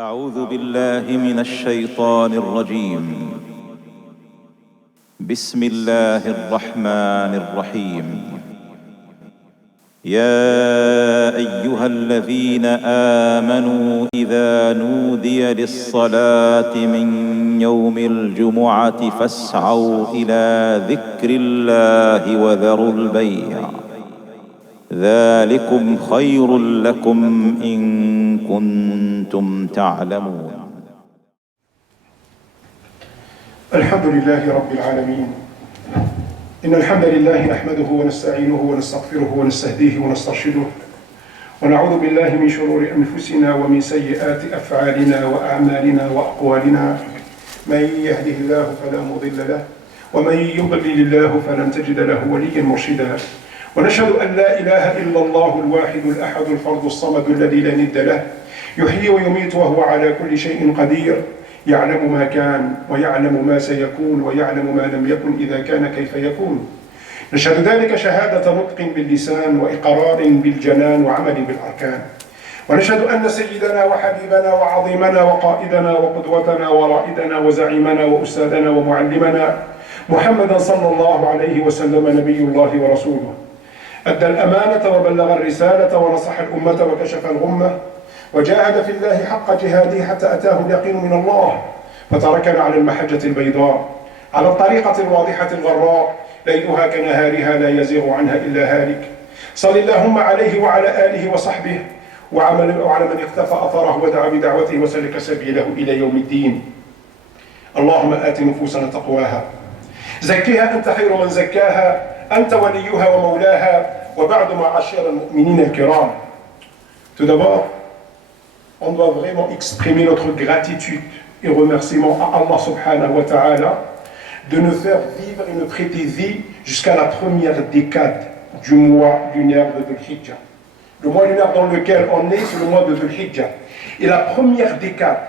أعوذ بالله من الشيطان الرجيم. بسم الله الرحمن الرحيم. يا أيها الذين آمنوا إذا نودي للصلاة من يوم الجمعة فاسعوا إلى ذكر الله وذروا البيع ذلكم خير لكم إن كنتم تعلمون. الحمد لله رب العالمين. إن الحمد لله نحمده ونستعينه ونستغفره ونستهديه ونسترشده ونعوذ بالله من شرور أنفسنا ومن سيئات أفعالنا وأعمالنا وأقوالنا. من يهده الله فلا مضل له ومن يضلل الله فلن تجد له وليا مرشدا. ونشهد أن لا إله إلا الله الواحد الأحد الفرد الصمد الذي لا ند له، يحيي ويميت وهو على كل شيء قدير، يعلم ما كان ويعلم ما سيكون ويعلم ما لم يكن إذا كان كيف يكون. نشهد ذلك شهادة نطق باللسان وإقرار بالجنان وعمل بالأركان. ونشهد أن سيدنا وحبيبنا وعظيمنا وقائدنا وقدوتنا ورائدنا وزعيمنا وأستاذنا ومعلمنا محمدا صلى الله عليه وسلم نبي الله ورسوله، أدى الأمانة وبلغ الرسالة ونصح الأمة وكشف الغمة وجاهد في الله حق جهاده حتى أتاه اليقين من الله، فتركنا على المحجة البيضاء على الطريقة الواضحة الغراء ليلها كنهارها لا يزيغ عنها إلا هالك. صل اللهم عليه وعلى آله وصحبه وعلى من اقتفى أثره ودعا بدعوته وسلك سبيله إلى يوم الدين. اللهم آت نفوسنا تقواها، زكيها أنت خير من زكاها، أنت وليها ومولاها. وبعد معاشر المؤمنين الكرام. Tout d'abord, on doit vraiment exprimer notre gratitude et remerciement à Allah subhanahu wa ta'ala de nous faire vivre et nous prêter vie jusqu'à la première décade du mois lunaire de Dhul Hijjah. Le mois lunaire dans lequel on est, c'est le mois de Dhul Hijjah. Et la première décade,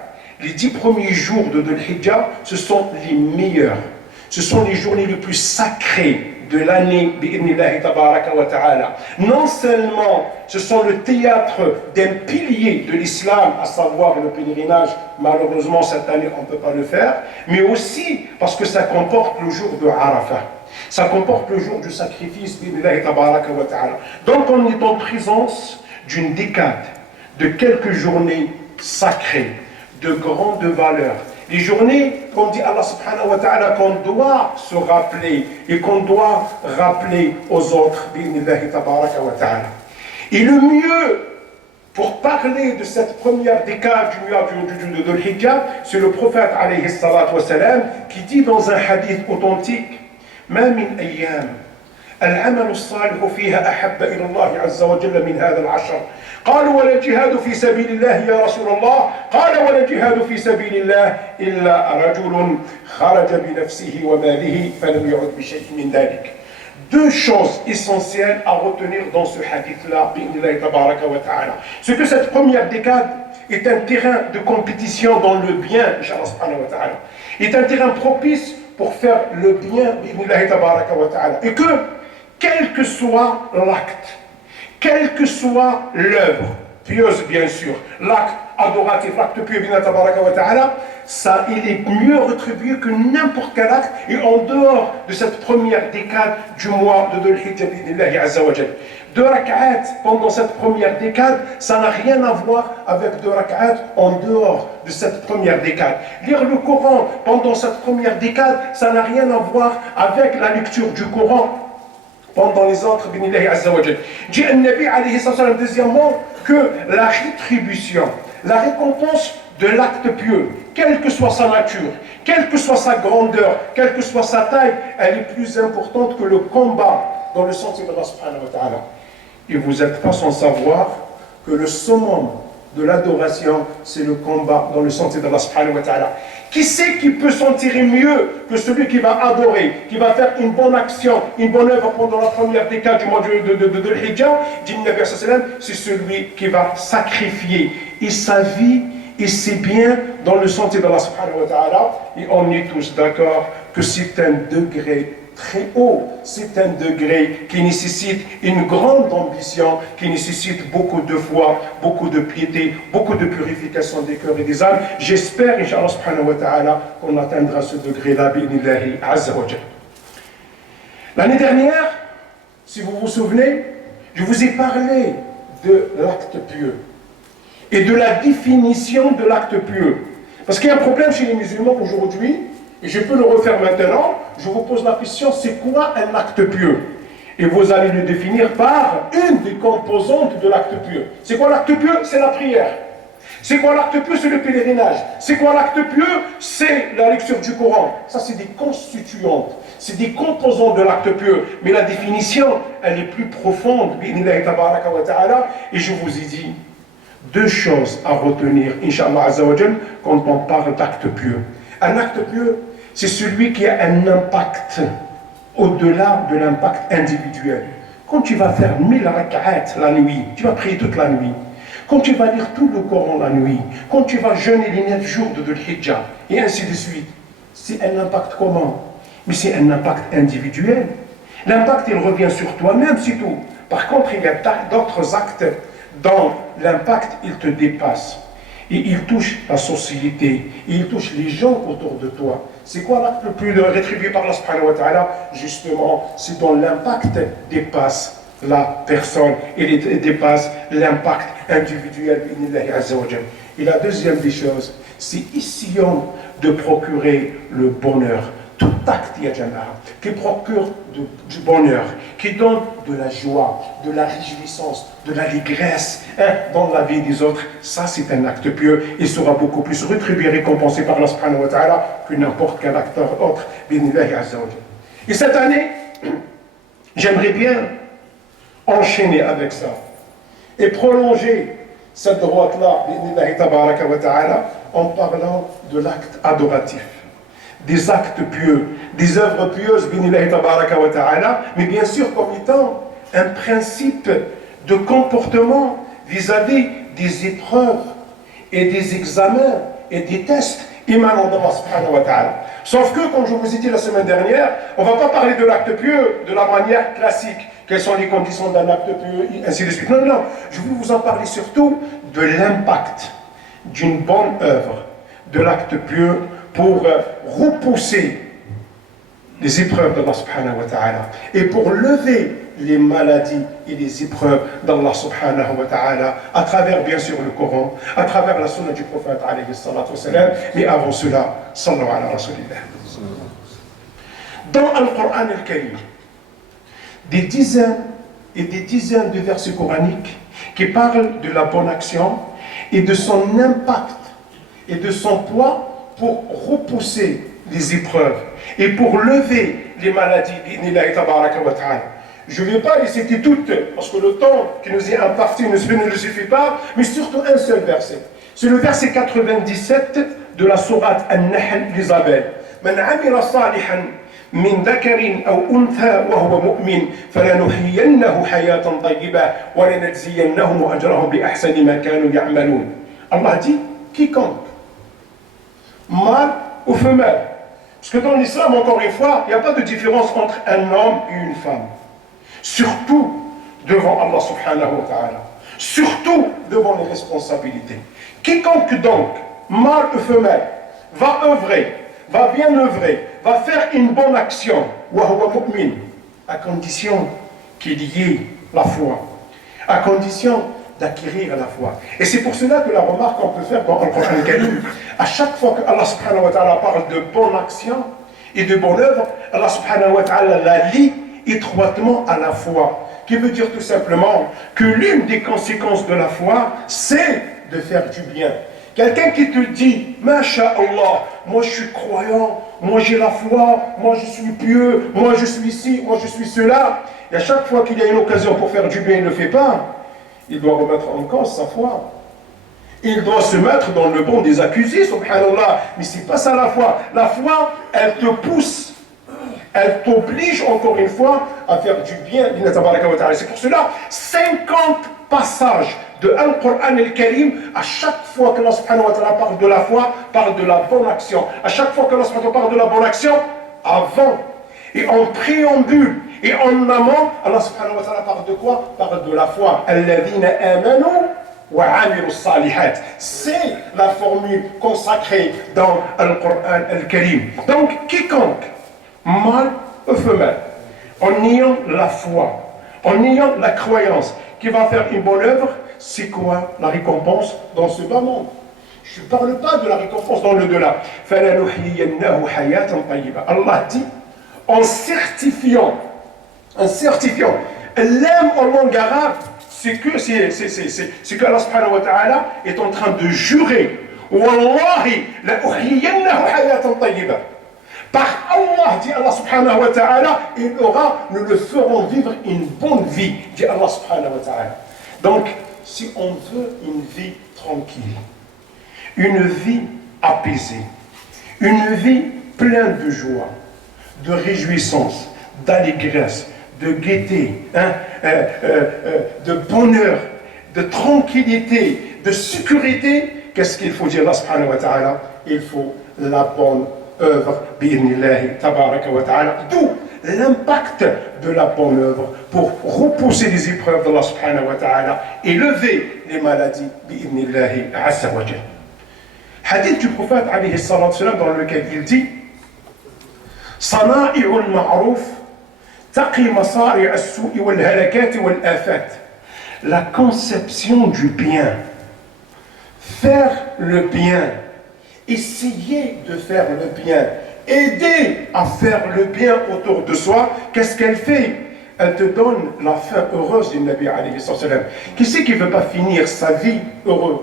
les 10 premiers jours de Dhul Hijjah, ce sont les meilleurs. Ce sont les journées les plus sacrées de l'année bi'idhnillahi tabaraka wa ta'ala. Non seulement ce sont le théâtre d'un pilier de l'islam, à savoir le pèlerinage, malheureusement cette année on ne peut pas le faire, mais aussi parce que ça comporte le jour de Arafah, ça comporte le jour du sacrifice bi'idhnillahi tabaraka wa ta'ala. Donc on est en présence d'une décade, de quelques journées sacrées, de grande valeur. Les journées, comme dit Allah subhanahu wa ta'ala, qu'on doit se rappeler et qu'on doit rappeler aux autres, bi'idhnillahi tabaraka wa ta'ala. Et le mieux pour parler de cette première décade du mois de Dhul Hijjah, c'est le prophète alayhi salatu wa salam qui dit dans un hadith authentique: Ma min ayyam العمل الصالح فيها أحب إلى الله عز وجل من هذا العشر. قالوا ولا الجهاد في سبيل الله يا رسول الله؟ قال ولا الجهاد في سبيل الله إلا رجل خرج بنفسه وماله فلم يعد بشيء من ذلك. Deux choses essentielles à retenir dans ce hadith-là, bi'idhnillahi tabaraka wa ta'ala. C'est que cette première décade est un terrain de compétition dans le bien, inshallah subhanahu wa ta'ala. Est un terrain propice pour faire le bien, bi'idhnillahi tabaraka wa ta'ala. Et que, quel que soit l'acte, quelle que soit l'œuvre, pieuse bien sûr, l'acte adoratif, l'acte pieux, ça il est mieux rétribué que n'importe quel acte. Et en dehors de cette première décade du mois de Dhul Hijjah, bi'idhnillahi azza wa jal, 2 rak'at pendant cette première décade, ça n'a rien à voir avec 2 rak'at en dehors de cette première décade. Lire le Coran pendant cette première décade, ça n'a rien à voir avec la lecture du Coran pendant les autres, bi'idhnillahi azza wa jal. Dit An-Nabi alayhi sallam deuxièmement que la rétribution, la récompense de l'acte pieux, quelle que soit sa nature, quelle que soit sa grandeur, quelle que soit sa taille, elle est plus importante que le combat dans le sentier d'Allah subhanahu wa ta'ala. Et vous n'êtes pas sans savoir que le summum de l'adoration, c'est le combat dans le sentier d'Allah subhanahu wa ta'ala. Qui c'est qui peut s'en tirer mieux que celui qui va adorer, qui va faire une bonne action, une bonne œuvre pendant la première décade du mois de l'Hijjah? Dit le Nabi sallallahu alayhi wa sallam, c'est celui qui va sacrifier et sa vie et ses biens dans le sentier d'Allah subhanahu wa ta'ala. Et on est tous d'accord que c'est un degré très haut. C'est un degré qui nécessite une grande ambition, qui nécessite beaucoup de foi, beaucoup de piété, beaucoup de purification des cœurs et des âmes. J'espère, Inch'Allah subhanahu wa ta'ala, qu'on atteindra ce degré-là, bi'idhnillahi azza wa jalla. L'année dernière, si vous vous souvenez, je vous ai parlé de l'acte pieux et de la définition de l'acte pieux. Parce qu'il y a un problème chez les musulmans aujourd'hui, et je peux le refaire maintenant. Je vous pose la question, c'est quoi un acte pieux? Et vous allez le définir par une des composantes de l'acte pieux. C'est quoi l'acte pieux? C'est la prière. C'est quoi l'acte pieux? C'est le pèlerinage. C'est quoi l'acte pieux? C'est la lecture du Coran. Ça, c'est des constituantes. C'est des composants de l'acte pieux. Mais la définition, elle est plus profonde. Et je vous ai dit deux choses à retenir, Inch'Allah Azzawajal, quand on parle d'acte pieux. Un acte pieux, c'est celui qui a un impact au-delà de l'impact individuel. Quand tu vas faire 1000 rak'at la nuit, tu vas prier toute la nuit. Quand tu vas lire tout le Coran la nuit, quand tu vas jeûner les 9 jours de Dhul-Hijjah, et ainsi de suite, c'est un impact comment? Mais c'est un impact individuel. L'impact, il revient sur toi-même, c'est tout. Par contre, il y a d'autres actes dont l'impact, il te dépasse. Et il touche la société, et il touche les gens autour de toi. C'est quoi l'acte le plus rétribué par Allah subhanahu wa ta'ala? Justement, c'est dont l'impact dépasse la personne, et dépasse l'impact individuel. Et la deuxième des choses, c'est essayons de procurer le bonheur. Tout acte, ya Jama'a, qui procure du bonheur, qui donne de la joie, de la réjouissance, de l'allégresse dans la vie des autres, ça c'est un acte pieux et sera beaucoup plus rétribué, récompensé par Allah subhanahu wa ta'ala que n'importe quel acte autre. Et cette année, j'aimerais bien enchaîner avec ça et prolonger cette droite-là en parlant de l'acte adoratif, des actes pieux, des œuvres pieuses, mais bien sûr comme étant un principe de comportement vis-à-vis des épreuves et des examens et des tests émanant d'Allah subhanahu wa ta'ala. Sauf que, comme je vous ai dit la semaine dernière, on ne va pas parler de l'acte pieux de la manière classique. Quelles sont les conditions d'un acte pieux, ainsi de suite. Non, non, je vais vous en parler surtout de l'impact d'une bonne œuvre, de l'acte pieux, pour repousser les épreuves d'Allah subhanahu wa ta'ala et pour lever les maladies et les épreuves d'Allah subhanahu wa ta'ala à travers bien sûr le Coran, à travers la sunna du prophète alayhi salatu wa salam, mais avant cela, sallallahu ala rasulillah. Dans le Coran al-Karim, des dizaines et des dizaines de versets coraniques qui parlent de la bonne action et de son impact et de son poids pour repousser les épreuves et pour lever les maladies. Je ne vais pas les citer toutes, parce que le temps qui nous est imparti ne le suffit pas, mais surtout un seul verset. C'est le verset 97 de la sourate An-Nahl d'Isabelle. Man amila salihan min dhakarin aw untha wa huwa mu'min falanuhyiyannahu hayatan tayyibah wa lanajziyannahum ajrahum bi ahsani ma kanu ya'malun. Allah dit quiconque, mâle ou femelle. Parce que dans l'islam, encore une fois, il n'y a pas de différence entre un homme et une femme. Surtout devant Allah subhanahu wa ta'ala. Surtout devant les responsabilités. Quiconque donc, mâle ou femelle, va œuvrer, va bien œuvrer, va faire une bonne action, wa huwa mu'min, à condition qu'il y ait la foi. À condition d'acquérir la foi. Et c'est pour cela que la remarque qu'on peut faire dans le Coran al-Karim, à chaque fois que Allah subhanahu wa ta'ala parle de bonne action et de bonne œuvre, Allah subhanahu wa ta'ala la lie étroitement à la foi, qui veut dire tout simplement que l'une des conséquences de la foi, c'est de faire du bien. Quelqu'un qui te dit, Masha'Allah, moi je suis croyant, moi j'ai la foi, moi je suis pieux, moi je suis ci, moi je suis cela, et à chaque fois qu'il y a une occasion pour faire du bien, il ne le fait pas, il doit remettre en cause sa foi. Il doit se mettre dans le banc des accusés, subhanallah. Mais c'est pas ça la foi. La foi, elle te pousse, elle t'oblige encore une fois à faire du bien. C'est pour cela, 50 passages de Al-Qur'an al-Karim, à chaque fois que Allah subhanahu wa ta'ala parle de la foi, parle de la bonne action. À chaque fois que Allah subhanahu wa ta'ala parle de la bonne action, avant Et en préambule et en amont, Allah subhanahu wa ta'ala parle de quoi? Parle de la foi. Alladhina amanu wa amilu salihat. C'est la formule consacrée dans le Coran al-Karim. Donc, quiconque, mâle ou femelle, en ayant la foi, en ayant la croyance qui va faire une bonne œuvre, c'est quoi la récompense dans ce bas monde? Je ne parle pas de la récompense dans le delà. Allah dit, en certifiant, l'aime en langue arabe, c'est que Allah subhanahu wa ta'ala est en train de jurer. Wallahi, la uhyiyannahu hayatan tayyiba. Par Allah, dit Allah subhanahu wa ta'ala, nous le ferons vivre une bonne vie, dit Allah subhanahu wa ta'ala. Donc, si on veut une vie tranquille, une vie apaisée, une vie pleine de joie, de réjouissance, d'allégresse, de gaieté, de bonheur, de tranquillité, de sécurité, qu'est-ce qu'il faut dire Allah subhanahu wa ta'ala? Il faut la bonne œuvre, bi'idhnillahi tabaraka wa ta'ala. D'où l'impact de la bonne œuvre pour repousser les épreuves d'Allah subhanahu wa ta'ala et lever les maladies, bi'idhnillahi azza wa jalla. Hadith du prophète alayhi salatu wa salam dans lequel il dit Sana'i'ul ma'ruf taqi masari' as-su'i wal halakati wal afat. La conception du bien, faire le bien, essayer de faire le bien, aider à faire le bien autour de soi, qu'est-ce qu'elle fait? Elle te donne la fin heureuse du Nabi alayhi sallam. Qui c'est qui ne veut pas finir sa vie heureuse?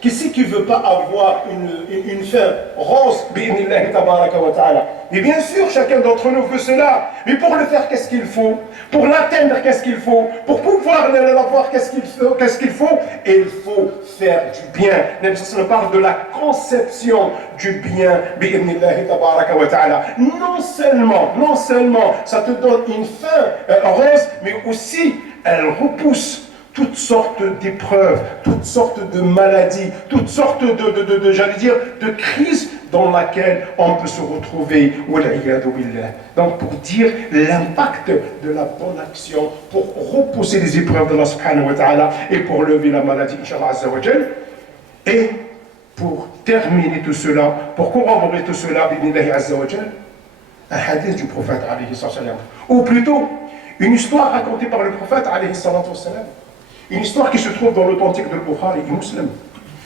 Qui c'est qui ne veut pas avoir une fin rose? Bi'idhnillahi tabaraka wa ta'ala. Mais bien sûr, chacun d'entre nous veut cela. Mais pour le faire, qu'est-ce qu'il faut? Pour l'atteindre, qu'est-ce qu'il faut? Pour pouvoir l'avoir, qu'est-ce qu'il faut? Et il faut faire du bien. Même si on parle de la conception du bien, bi'idhnillahi tabaraka wa ta'ala. Non seulement ça te donne une fin rose, mais aussi elle repousse toutes sortes d'épreuves, toutes sortes de maladies, toutes sortes de crises dans laquelle on peut se retrouver. Donc pour dire l'impact de la bonne action, pour repousser les épreuves de Allah subhanahu wa ta'ala et pour lever la maladie, inshallah azza wa jal. Et pour terminer tout cela, pour corroborer tout cela, bi'idhnillahi azza wa jal, un hadith du prophète alayhi sallam, ou plutôt une histoire racontée par le prophète alayhi sallam. Une histoire qui se trouve dans l'authentique de Bukhari et Muslim.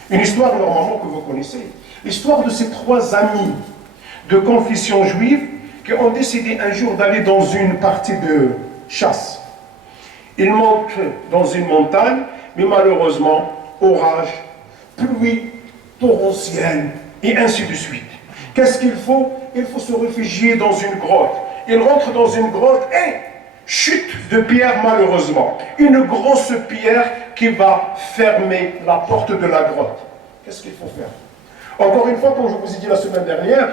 Une histoire normalement que vous connaissez. L'histoire de ces trois amis de confession juive qui ont décidé un jour d'aller dans une partie de chasse. Ils montent dans une montagne, mais malheureusement, orage, pluie torrentielle et ainsi de suite. Qu'est-ce qu'il faut? Il faut se réfugier dans une grotte. Ils rentrent dans une grotte et chute de pierre malheureusement. Une grosse pierre qui va fermer la porte de la grotte. Qu'est-ce qu'il faut faire? Encore une fois, comme je vous ai dit la semaine dernière,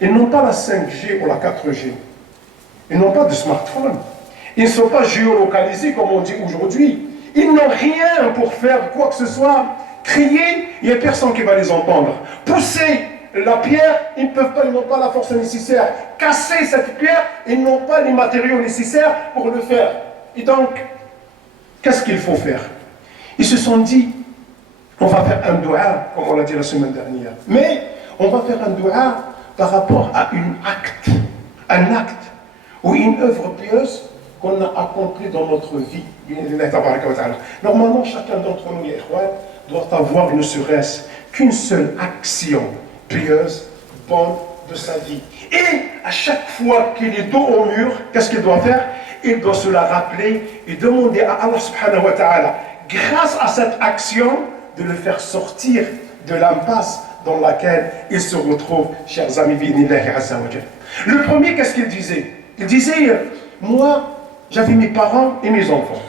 ils n'ont pas la 5G ou la 4G. Ils n'ont pas de smartphone. Ils ne sont pas géolocalisés comme on dit aujourd'hui. Ils n'ont rien pour faire quoi que ce soit. Crier, il n'y a personne qui va les entendre. Pousser la pierre, ils n'ont pas la force nécessaire. Casser cette pierre, ils n'ont pas les matériaux nécessaires pour le faire. Et donc, qu'est-ce qu'il faut faire? Ils se sont dit, on va faire un dua, comme on l'a dit la semaine dernière. Mais on va faire un dua par rapport à un acte ou une œuvre pieuse qu'on a accomplie dans notre vie. Normalement, chacun d'entre nous, doit avoir ne serait-ce qu'une seule action pieuse, bonne de sa vie. Et à chaque fois qu'il est dos au mur, qu'est-ce qu'il doit faire? Il doit se la rappeler et demander à Allah subhanahu wa ta'ala, grâce à cette action, de le faire sortir de l'impasse dans laquelle il se retrouve, chers amis, bi'idhnillahi azza wa jalla. Le premier, qu'est-ce qu'il disait? Il disait, moi, j'avais mes parents et mes enfants.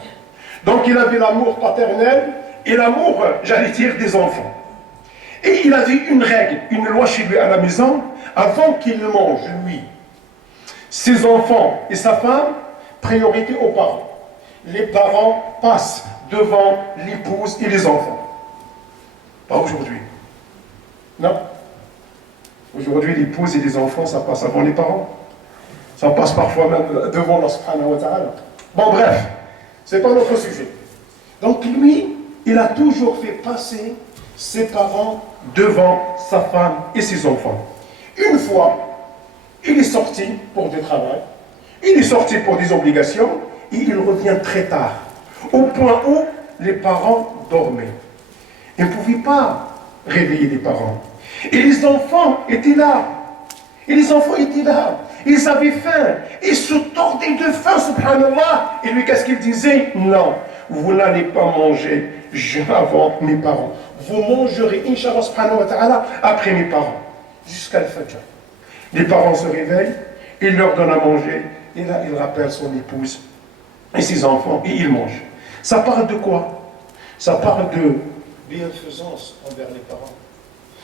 Donc il avait l'amour paternel et l'amour, j'allais dire, des enfants. Et il avait une règle, une loi chez lui à la maison, avant qu'il mange, lui, ses enfants et sa femme, priorité aux parents. Les parents passent devant l'épouse et les enfants. Pas aujourd'hui. Non. Aujourd'hui, l'épouse et les enfants, ça passe avant les parents. Ça passe parfois même devant Allah subhanahu wa ta'ala. Bon, bref, c'est pas notre sujet. Donc lui, il a toujours fait passer ses parents devant sa femme et ses enfants. Une fois, il est sorti pour du travail, il est sorti pour des obligations, et il revient très tard, au point où les parents dormaient. Ils ne pouvaient pas réveiller les parents. Et les enfants étaient là. Ils avaient faim. Ils se tordaient de faim, subhanallah. Et lui, qu'est-ce qu'il disait? Non, vous n'allez pas manger avant mes parents. Vous mangerez, Inch'Allah, subhanahu wa ta'ala, après mes parents. Jusqu'à l'Fajr. Les parents se réveillent, il leur donne à manger. Et là, il rappelle son épouse et ses enfants, et ils mangent. Ça parle de quoi? Ça parle de bienfaisance envers les parents.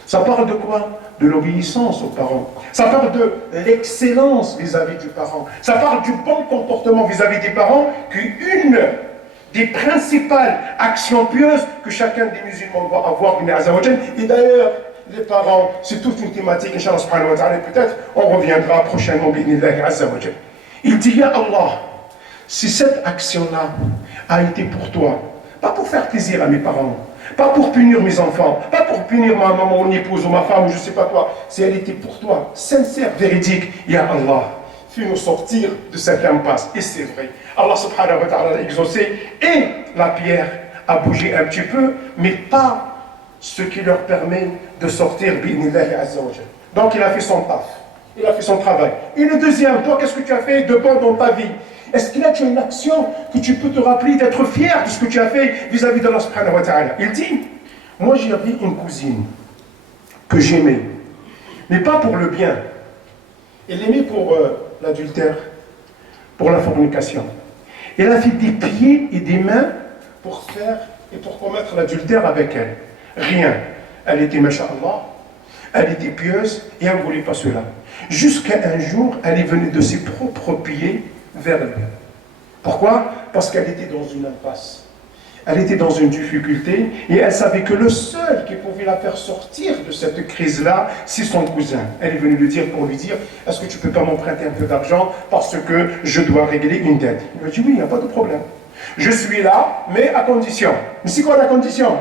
Ça parle de quoi? De l'obéissance aux parents. Ça parle de l'excellence vis-à-vis du parent. Ça parle du bon comportement vis-à-vis des parents, qu'une des principales actions pieuses que chacun des musulmans doit avoir. Et d'ailleurs, les parents, c'est toute une thématique, Inch'Allah subhanahu wa ta'ala, peut-être on reviendra prochainement, bi'idhnillahi azza wa jal. Il dit, Ya Allah, si cette action-là a été pour toi, pas pour faire plaisir à mes parents, pas pour punir mes enfants, pas pour punir ma maman, mon épouse ou ma femme ou je ne sais pas quoi, si elle était pour toi, sincère, véridique, Ya Allah, fais-nous sortir de cette impasse. Et c'est vrai, Allah subhanahu wa ta'ala l'a exaucé et la pierre a bougé un petit peu, mais pas ce qui leur permet de sortir bi'idhnillahi azza wa jal. Donc il a fait son taf, il a fait son travail. Et le deuxième, toi, qu'est-ce que tu as fait de bon dans ta vie? Est-ce qu'il y a une action que tu peux te rappeler d'être fier de ce que tu as fait vis-à-vis d'Allah subhanahu wa ta'ala? Il dit, moi j'avais une cousine que j'aimais, mais pas pour le bien. Elle l'aimait pour l'adultère, pour la fornication. Elle a fait des pieds et des mains pour faire et pour commettre l'adultère avec elle. Rien. Elle était, masha'Allah, elle était pieuse et elle ne voulait pas cela. Jusqu'à un jour, elle est venue de ses propres pieds vers lui. Pourquoi? Parce qu'elle était dans une impasse. Elle était dans une difficulté et elle savait que le seul qui pouvait la faire sortir de cette crise-là, c'est son cousin. Elle est venue lui dire pour lui dire, est-ce que tu ne peux pas m'emprunter un peu d'argent parce que je dois régler une dette? Il lui a dit, oui, il n'y a pas de problème. Je suis là, mais à condition. Mais c'est quoi la condition?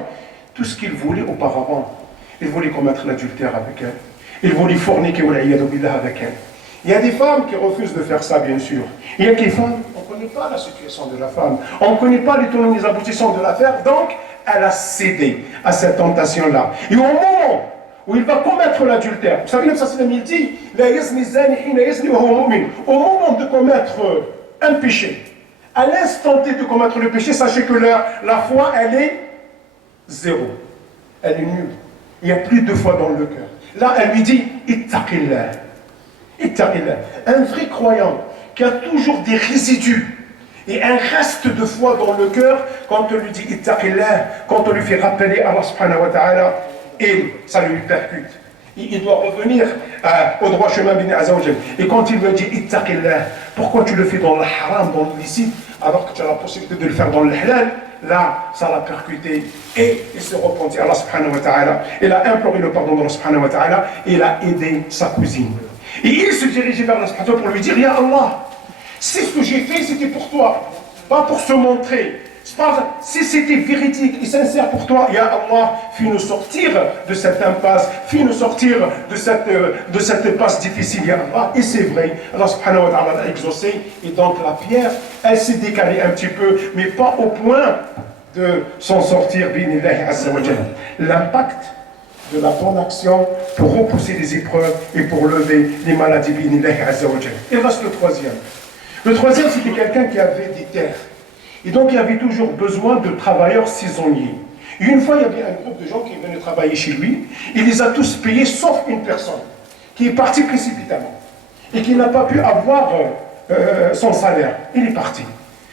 Tout ce qu'il voulait auparavant. Il voulait commettre l'adultère avec elle. Il voulait forniquer avec elle. Il y a des femmes qui refusent de faire ça, bien sûr. Il y a des femmes, on ne connaît pas la situation de la femme. On ne connaît pas les tenants et les aboutissants de l'affaire. Donc, elle a cédé à cette tentation-là. Et au moment où il va commettre l'adultère, vous savez, le Prophète il dit, au moment de commettre un péché, à l'instant T de commettre le péché, sachez que la foi, elle est zéro. Elle est nulle. Il n'y a plus de foi dans le cœur. Là, elle lui dit, ittaqillah. Ittaqillah. Un vrai croyant qui a toujours des résidus et un reste de foi dans le cœur, quand on lui dit ittaqillah, quand on lui fait rappeler Allah subhanahu wa ta'ala, et ça lui percute. Il doit revenir au droit chemin bin Azzawajal. Et quand il me dit ittaqillah, pourquoi tu le fais dans le haram, dans l'illicite, alors que tu as la possibilité de le faire dans le halal? Là, ça l'a percuté et il se repentit à Allah subhanahu wa ta'ala. Il a imploré le pardon d'Allah subhanahu wa ta'ala et il a aidé sa cousine. Et il se dirigeait vers Allah subhanahu wa ta'ala pour lui dire, Ya Allah, si ce que j'ai fait c'était pour toi, pas pour se montrer, si c'était véridique et sincère pour toi, Ya Allah, fais-nous sortir de cette impasse, fais-nous sortir de cette passe difficile, Ya Allah. Et c'est vrai, Allah subhanahu wa ta'ala l'a exaucé, et donc la pierre, elle s'est décalée un petit peu, mais pas au point de s'en sortir, bi'idhnillahi azza wa jal. L'impact de la bonne action pour repousser les épreuves et pour lever les maladies, bi'idhnillahi azza wa jal. Il reste le troisième. Le troisième, c'était quelqu'un qui avait des terres. Et donc, il y avait toujours besoin de travailleurs saisonniers. Et une fois, il y avait un groupe de gens qui venaient travailler chez lui. Il les a tous payés, sauf une personne, qui est partie précipitamment. Et qui n'a pas pu avoir son salaire. Il est parti.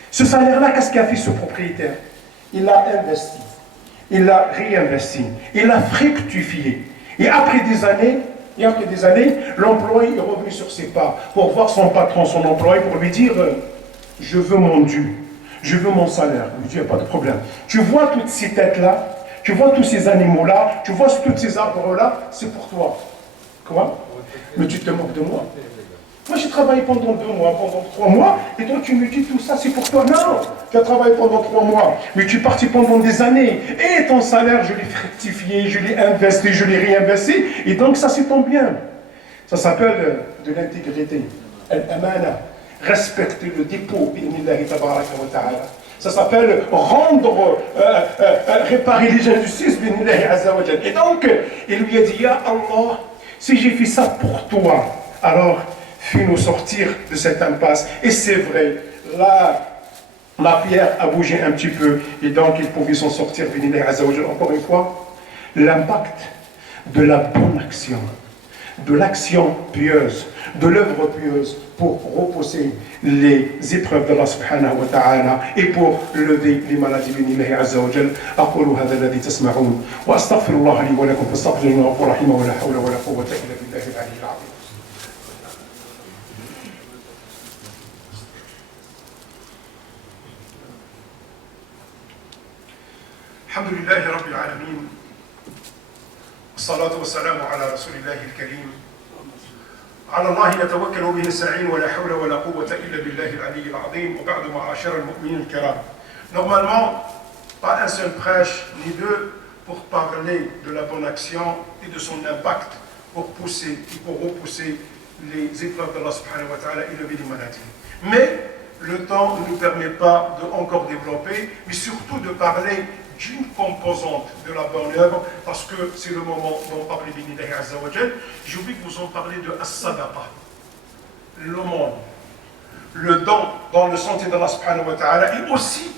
Ce salaire-là, qu'est-ce qu'a fait ce propriétaire? Il l'a investi. Il l'a réinvesti. Il l'a fructifié. Et après des années, l'employé est revenu sur ses pas pour voir son patron, son employé, pour lui dire je veux mon dû. Je veux mon salaire. Il lui dit, il n'y a pas de problème. Tu vois toutes ces têtes-là, tu vois tous ces animaux-là, tu vois tous ces arbres-là, c'est pour toi. Quoi? Mais tu te moques de moi. Moi, j'ai travaillé pendant 2 mois, pendant 3 mois, et toi, tu me dis tout ça, c'est pour toi. Non, tu as travaillé pendant 3 mois, mais tu es parti pendant des années. Et ton salaire, je l'ai fructifié, je l'ai investi, je l'ai réinvesti. Et donc, ça, c'est ton bien. Ça s'appelle de l'intégrité. Al-amana. Respecter le dépôt, bi'inillahi tabaraka wa ta'ala. Ça s'appelle rendre, réparer les injustices, bi'inillahi azza wa jal. Et donc, il lui a dit, Ya Allah, si j'ai fait ça pour toi, alors fais-nous sortir de cette impasse. Et c'est vrai, là, la pierre a bougé un petit peu, et donc il pouvait s'en sortir, bi'inillahi azza wa jal. Encore une fois, l'impact de la bonne action, de l'action pieuse, de l'œuvre pieuse pour repousser les épreuves d'Allah subhanahu wa ta'ala et pour lever les maladies بإذن عز وجل. أقول هذا الذي تسمعون وأستغفر الله لي ولكم فاستغفروه إنه غفور رحيم ولا حول ولا قوة إلا بالله العلي العظيم. الحمد لله رب العالمين والصلاة والسلام على رسول الله الكريم. على الله نتوكل وبه نستعين ولا حول ولا قوة إلا بالله العلي العظيم وبعد معاشر المؤمنين الكرام. Normalement, pas un seul prêche ni deux pour parler de la bonne action et de son impact pour pousser et pour repousser les épreuves d'Allah subhanahu wa ta'ala et lever les maladies. Mais le temps ne nous permet pas de encore développer, mais surtout de parler d'une composante de la bonne œuvre, parce que c'est le moment dont on parle d'Ibn Azza wa Jal. J'ai oublié de vous en parler de As-Sadaqa, l'aumône, le don dans le sentier d'Allah subhanahu wa ta'ala, et aussi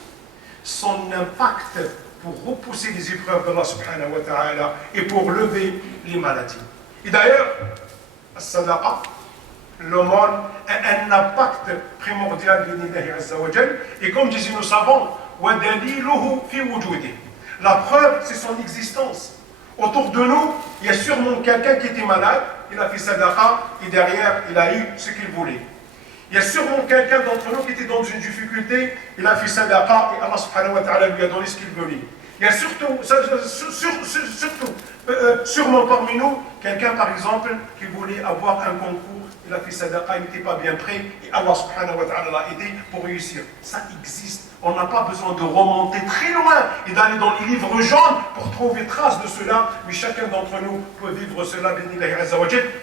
son impact pour repousser les épreuves d'Allah subhanahu wa ta'ala et pour lever les maladies. Et d'ailleurs, As-Sadaqa, l'aumône, a un impact primordial d'Ibn Azza wa Jal, et comme disaient nos savants, la preuve, c'est son existence. Autour de nous, il y a sûrement quelqu'un qui était malade, il a fait sadaqa et derrière, il a eu ce qu'il voulait. Il y a sûrement quelqu'un d'entre nous qui était dans une difficulté, il a fait sadaqa et Allah subhanahu wa ta'ala lui a donné ce qu'il voulait. Il y a sûrement parmi nous, quelqu'un par exemple qui voulait avoir un concours, il a fait sadaqa, il n'était pas bien prêt et Allah subhanahu wa ta'ala l'a aidé pour réussir. Ça existe. On n'a pas besoin de remonter très loin et d'aller dans les livres jaunes pour trouver trace de cela, mais chacun d'entre nous peut vivre cela,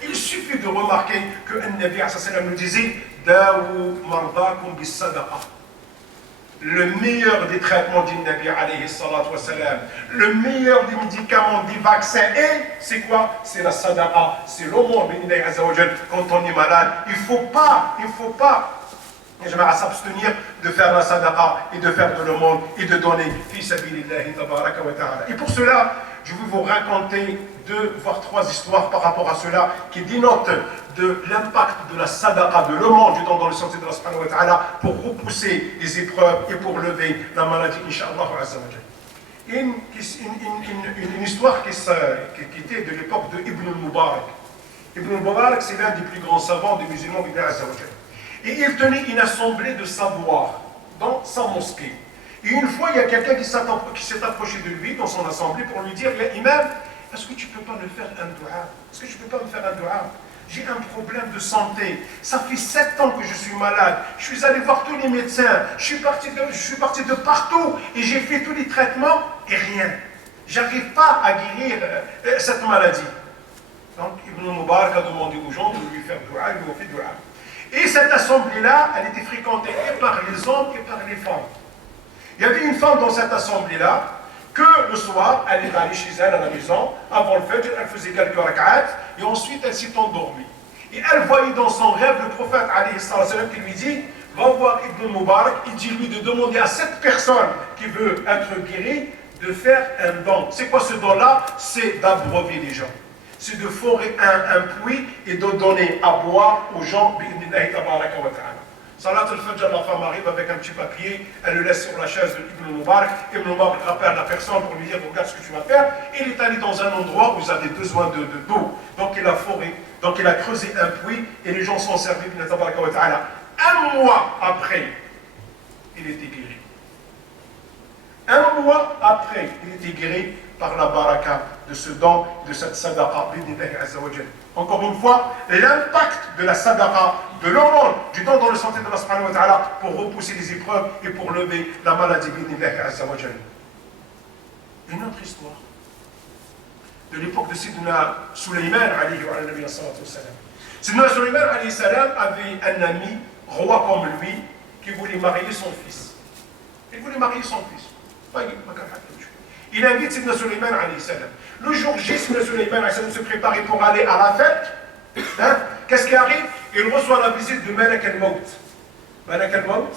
il suffit de remarquer que Nabi nous disait Dawu mardakum bis sadaqa. Le meilleur des traitements du Nabi alayhi salatu wa salam, le meilleur des médicaments, des vaccins, et c'est quoi? C'est la sadaqa, c'est l'aumône quand on est malade. Il faut pas s'abstenir de faire la sadaqa et de faire de l'aumône et de donner fi sabilillahi tabaraka wa ta'ala. Et pour cela, je vais vous raconter 2 voire 3 histoires par rapport à cela qui dénotent de l'impact de la sadaqa, de l'aumône du don dans le sentier de Allah subhanahu wa ta'ala pour repousser les épreuves et pour lever la maladie, incha'Allah azza wa jalla. Une histoire qui était de l'époque de Ibn al-Mubarak. Ibn al-Mubarak, c'est l'un des plus grands savants des musulmans d'Allah azza wa jalla. Et il tenait une assemblée de savoir dans sa mosquée. Et une fois, il y a quelqu'un qui s'est approché de lui dans son assemblée pour lui dire, Imam, est-ce que tu ne peux pas me faire un dua? Est-ce que tu ne peux pas me faire un dua? J'ai un problème de santé. Ça fait 7 ans que je suis malade. Je suis allé voir tous les médecins. Je suis parti de partout et j'ai fait tous les traitements et rien. J'arrive pas à guérir cette maladie. Donc, Ibn Mubarak a demandé aux gens de lui faire dua, ils lui ont fait dua. Et cette assemblée-là, elle était fréquentée et par les hommes et par les femmes. Il y avait une femme dans cette assemblée-là que le soir, elle est allée chez elle à la maison, avant le fajr, elle faisait quelques rak'at, et ensuite elle s'est endormie. Et elle voyait dans son rêve le prophète alayhi salam qui lui dit, va voir Ibn Mubarak, et dis-lui de demander à cette personne qui veut être guérie de faire un don. C'est quoi ce don-là? C'est d'abreuver les gens. C'est de forer un puits et de donner à boire aux gens, bi'idnillahi tabaraka wa ta'ala. Salat al-Fajr, la femme arrive avec un petit papier, elle le laisse sur la chaise de Ibn Mubarak. Ibn Mubarak rappelle la personne pour lui dire, regarde ce que tu vas faire. Il est allé dans un endroit où vous avez besoin d'eau. Donc il a foré, donc il a creusé un puits et les gens sont servis, bi'idnillahi tabaraka wa ta'ala. Un mois après, il était guéri. Un mois après, il était guéri par la baraka de ce don, de cette sadaqa, bidnillahi azza wa jal. Encore une fois, l'impact de la sadaqa, de l'aumône, du don dans le santé de Allah subhanahu wa ta'ala pour repousser les épreuves et pour lever la maladie, bidnillahi azza wa jal. Une autre histoire de l'époque de Sidna Sulayman alayhi wa alayhi wa sallam. Sidna Sulayman alayhi salam avait un ami, roi comme lui, qui voulait marier son fils. Il voulait marier son fils. Il invite Sidna Sulayman alayhi salam. Le jour J, Sidna Sulayman alayhi salam se préparait pour aller à la fête. Hein? Qu'est-ce qui arrive? Il reçoit la visite de Malak al-Maut. Malak al-Maut,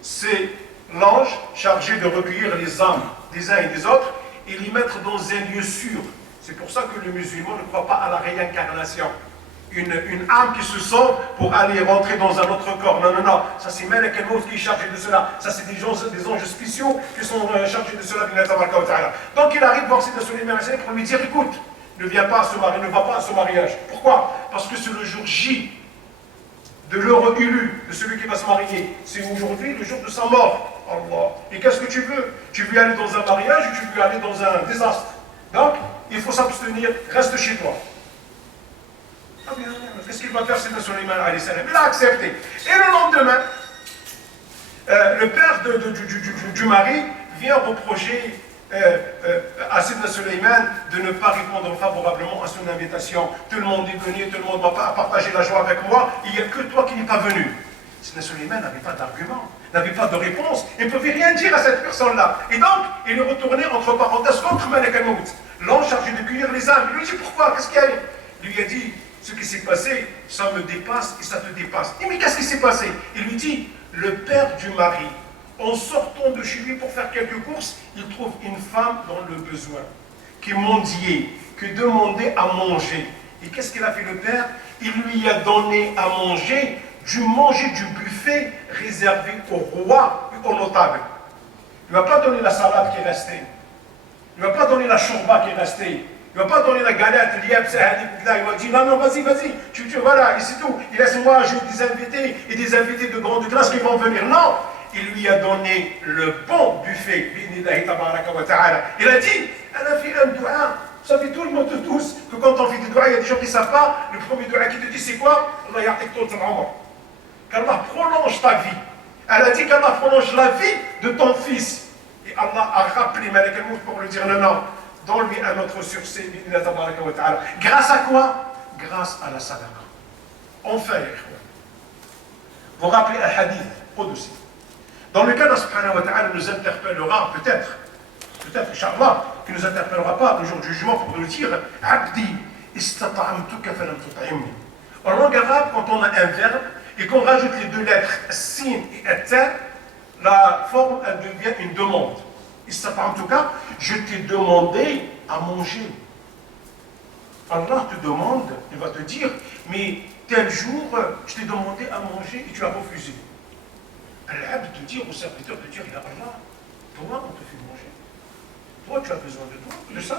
c'est l'ange chargé de recueillir les âmes des uns et des autres et les mettre dans un lieu sûr. C'est pour ça que le musulman ne croit pas à la réincarnation. Une âme qui se sauve pour aller rentrer dans un autre corps. Non, non, non. Ça, c'est Malak al-Maut qui est chargé de cela. Ça, c'est des anges spéciaux qui sont chargés de cela. Donc, il arrive voir Sidna Sulayman pour lui dire, écoute, ne viens pas à ce mariage, ne va pas à ce mariage. Pourquoi? Parce que c'est le jour J de l'heure élu de celui qui va se marier. C'est aujourd'hui le jour de sa mort. Allah. Et qu'est-ce que tu veux? Tu veux aller dans un mariage ou tu veux aller dans un désastre? Donc, il faut s'abstenir, reste chez toi. Ah bien, qu'est-ce qu'il va faire Sidna Sulayman alayhi salam? Il a accepté. Et le lendemain, le père du mari vient reprocher à Sidna Sulayman de ne pas répondre favorablement à son invitation. Tout le monde est venu, tout le monde va partager la joie avec moi, il n'y a que toi qui n'es pas venu. Sidna Sulayman n'avait pas d'argument, n'avait pas de réponse, il ne pouvait rien dire à cette personne-là. Et donc, il est retourné entre parenthèses contre Malak al-Maut, l'ange chargé de cueillir les âmes. Il lui dit pourquoi? Qu'est-ce qu'il y a? Il lui a dit ce qui s'est passé, ça me dépasse et ça te dépasse. Et mais qu'est-ce qui s'est passé? Il lui dit le père du mari, en sortant de chez lui pour faire quelques courses, il trouve une femme dans le besoin, qui mendiait, qui demandait à manger. Et qu'est-ce qu'il a fait le père? Il lui a donné à manger du buffet réservé au roi et aux notables. Il ne va pas donner la salade qui est restée. Il ne va pas donner la chourba qui est restée. Il ne va pas donner la galette, il va dire non, non, vas-y, voilà, et c'est tout. Et laisse-moi, j'ai des invités et des invités de grande classe qui vont venir. Non! Il lui a donné le bon buffet. Il a dit, elle a fait un doua. Vous savez, tout le monde tous, que quand on fait des doigts, il y a des gens qui ne savent pas. Le premier doua qui te dit, c'est quoi? Allah ya'tik tout al-umr. Qu'Allah prolonge ta vie. Elle a dit qu'Allah prolonge la vie de ton fils. Et Allah a rappelé Malak al-Maut pour lui dire, non, non, donne-lui un autre sursis. Grâce à quoi? Grâce à la sadaqa. Enfin, vous rappelez un hadith au-dessus. Dans le cas d'Allah subhanahu wa ta'ala nous interpellera peut-être, Inch'Allah, qui ne nous interpellera pas le jour du jugement pour nous dire Abdi, istata'amtuka falam tut'imni. En langue arabe, quand on a un verbe et qu'on rajoute les deux lettres sin et atta, la forme elle devient une demande. Istata'amtuka, je t'ai demandé à manger. Allah te demande, il va te dire, mais tel jour, je t'ai demandé à manger et tu as refusé. L'abd de dire au serviteur de dire, ya Allah, toi on te fait manger. Toi tu as besoin de ça.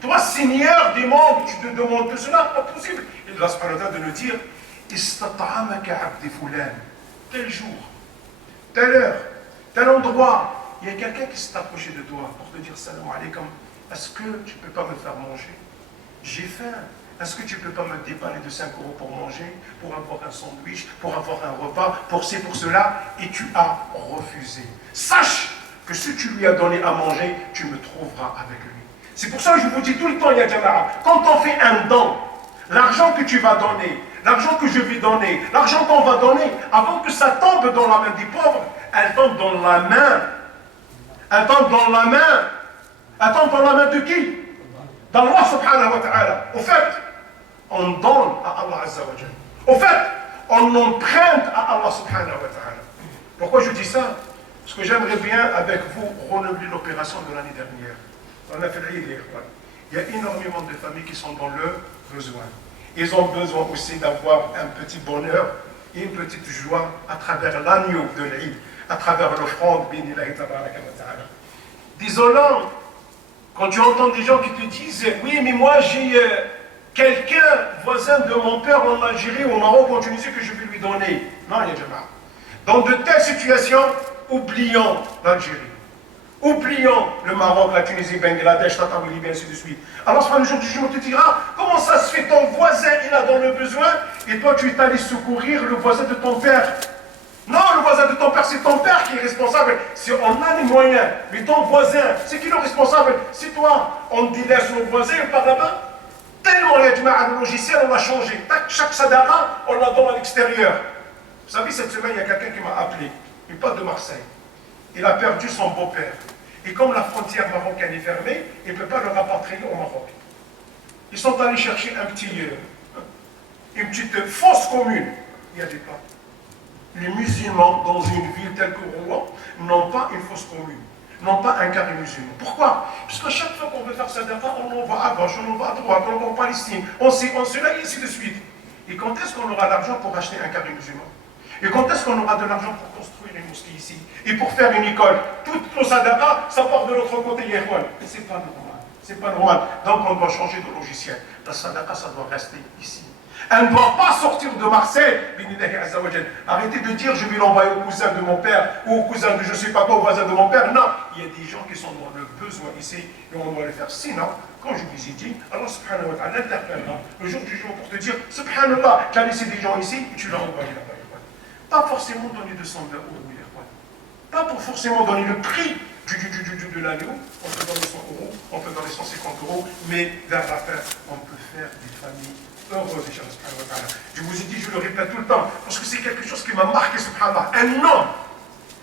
Toi Seigneur des mondes, tu te demandes de cela, pas possible. Et Allah subhanahu wa ta'ala de nous dire, istata'amaka abdi fulan. Tel jour, telle heure, tel endroit, il y a quelqu'un qui s'est approché de toi pour te dire salam alaykum. Est-ce que tu ne peux pas me faire manger? J'ai faim. Est-ce que tu ne peux pas me dépanner de 5 € pour manger, pour avoir un sandwich, pour avoir un repas, pour ci, pour cela? Et tu as refusé. Sache que si tu lui as donné à manger, tu me trouveras avec lui. C'est pour ça que je vous dis tout le temps, ya Jama'a, quand on fait un don, l'argent que tu vas donner, l'argent que je vais donner, l'argent qu'on va donner, avant que ça tombe dans la main des pauvres, elle tombe dans la main. Elle tombe dans la main. Elle tombe dans la main de qui? d'Allah subhanahu wa ta'ala. Au fait, on donne à Allah azza wa jalla. Au fait, on emprunte à Allah subhanahu wa ta'ala. Pourquoi je dis ça? Parce que j'aimerais bien avec vous renouveler l'opération de l'année dernière. On a fait l'Eid. Il y a énormément de familles qui sont dans le besoin. Ils ont besoin aussi d'avoir un petit bonheur et une petite joie à travers l'agneau de l'Eid, à travers l'offrande. Désolant, quand tu entends des gens qui te disent « Oui, mais moi j'ai quelqu'un, voisin de mon père en Algérie ou au Maroc, en Tunisie, que je vais lui donner. » Non, il y a jamais. Dans de telles situations, oublions l'Algérie. oubliant le Maroc, la Tunisie, Bangladesh, Tataou, Libye, ainsi de suite. Alors, le jour du jugement, tu te diras, comment ça se fait, ton voisin, il a dans le besoin, et toi, tu es allé secourir le voisin de ton père. Non, le voisin de ton père, c'est ton père qui est responsable. Si on a les moyens, mais ton voisin, c'est qui le responsable? Si toi, on dit laisse nos voisins, par là-bas, tellement il y a du mal à le logiciel, on a changé. Chaque sadara, on la donne à l'extérieur. Vous savez, cette semaine, il y a quelqu'un qui m'a appelé, il part de Marseille. Il a perdu son beau-père. Et comme la frontière marocaine est fermée, il ne peut pas le rapatrier au Maroc. Ils sont allés chercher une petite fosse commune. Il n'y avait pas. Les musulmans, dans une ville telle que Rouen, n'ont pas une fosse commune, n'ont pas un carré musulman. Pourquoi? Parce que chaque fois qu'on veut faire sadaqa, on envoie à gauche, on envoie à droite, on envoie en Palestine, on cela et ainsi de suite. Et quand est-ce qu'on aura l'argent pour acheter un carré musulman? Et quand est-ce qu'on aura de l'argent pour construire une mosquée ici? Et pour faire une école? Toutes nos sadaqa, ça part de l'autre côté, Yehwan. Et c'est pas normal. C'est pas normal. Donc on doit changer de logiciel. La sadaqa, ça doit rester ici. Elle ne doit pas sortir de Marseille. Arrêtez de dire je vais l'envoyer au cousin de mon père ou au cousin de je ne sais pas quoi, au voisin de mon père. Non, il y a des gens qui sont dans le besoin ici et on doit le faire. Sinon, quand je vous ai dit, Allah subhanahu wa ta'ala interpellera le jour du jugement pour te dire subhanallah, tu as laissé des gens ici et tu l'as envoyé là-bas. Pas forcément donner 200 €, pas pour forcément donner le prix de l'agneau, on peut donner 100 €, on peut donner 150 €, mais vers la fin, on peut faire des familles heureuses, Inch'Allah. Je vous ai dit, je le répète tout le temps, parce que c'est quelque chose qui m'a marqué, subhanallah. Un homme,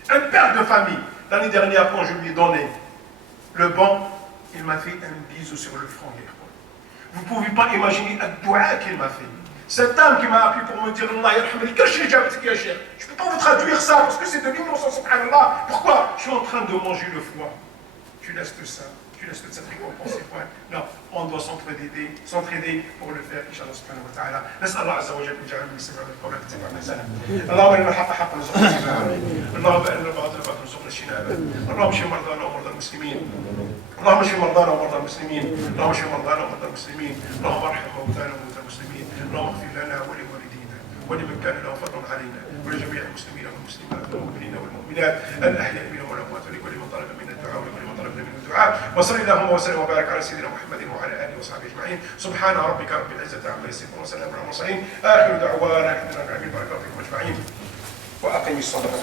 un père de famille, l'année dernière, quand je lui ai donné le banc, il m'a fait un bisou sur le front. Vous ne pouvez pas imaginer le doua qu'il m'a fait. Cette dame qui m'a appelé pour me dire Allah yarhamni, je ne peux pas vous traduire ça parce que c'est de l'innocence, subhanallah. Pourquoi? Je suis en train de manger le foie. Tu laisses tout ça, tu laisses toute cette récompense. Non, on doit s'entraider pour le faire, Inch'Allah subhanahu wa ta'ala. نسأل الله عز وجل أن يجعلنا من السماء والقول التي سنة. اللهم إن الحق حق رزقنا اتباعه. اللهم إن الباطل باطل رزقنا اجتنابه. اللهم اشف مرضانا ومرضى المسلمين. اللهم اشف مرضانا ومرضى المسلمين. اللهم اشف مرضانا ومرضى المسلمين. اللهم ارحم موتانا وموتى المسلمين. اللهم اغفر لنا ولوالدينا ولمن كان له فضل علينا ولجميع المسلمين والمسلمات والمؤمنين والمؤمنات الاحياء منهم والاموات ولمن طلب منا الدعاء ولمن طلب منا الدعاء وصل اللهم وسلم وبارك على سيدنا محمد وعلى اله وصحبه اجمعين سبحان ربك رب العزه عما يصفون وسلام على المرسلين اخر دعوانا الحمد لله رب العالمين بارك الله فيكم اجمعين واقم الصلاه